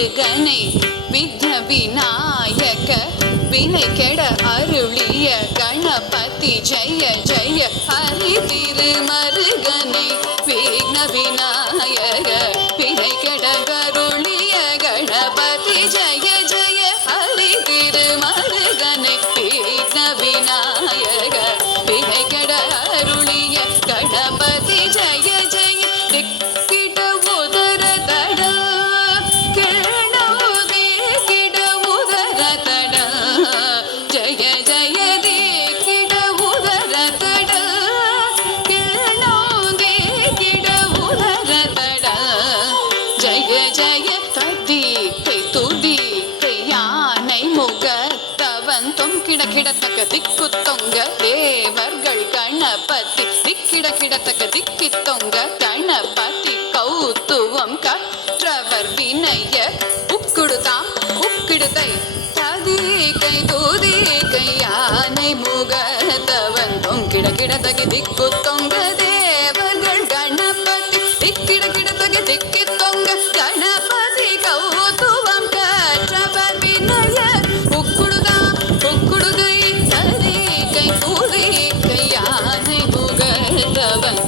மருகனை வித்ய விநாயக வினை கெட அருளிய கணபதி ஜெய ஜெய ஹரி திருமருகனை விக்ன விநாயக வினை கெட அருளிய கணபதி ஜெய ஜெய ஹரி திருமருகனை விக்ன விநாயக வினை கெட அருளிய கணபதி ஜெய ஜெய திக்கிட உதர தட கிரணோதே கிட உதர தட ஜய ஜய திக்கிட உதர தட கிரணோதே கிட உதர தட ஜய ஜய ததிக்கை துதிக்கை யானை முகத்தவன் தொங்கிட கிடத்தக்க திக்கு தொங்க தேவர்கள் கணபதி திக்கிட கிடத்தக்க திக்கி தொங்க கணபதி கௌத்துவம் கற்றவர் வினய உக்குடுதாம் உக்கிடுதை ததிக்கை துதிக்கை யானை முகத்தவன் தொங்கிட கிடத்தகி திக்கு தொங்க தேவர்கள் கணபதி திக்கிட கிடத்தகி திக்கி தொங்க கணபதி கௌத்துவம் கற்றவர் வினய உக்குடுதாம் உக்குடுகை ததிக்கை துதிக்கை யானை முகத்தவன்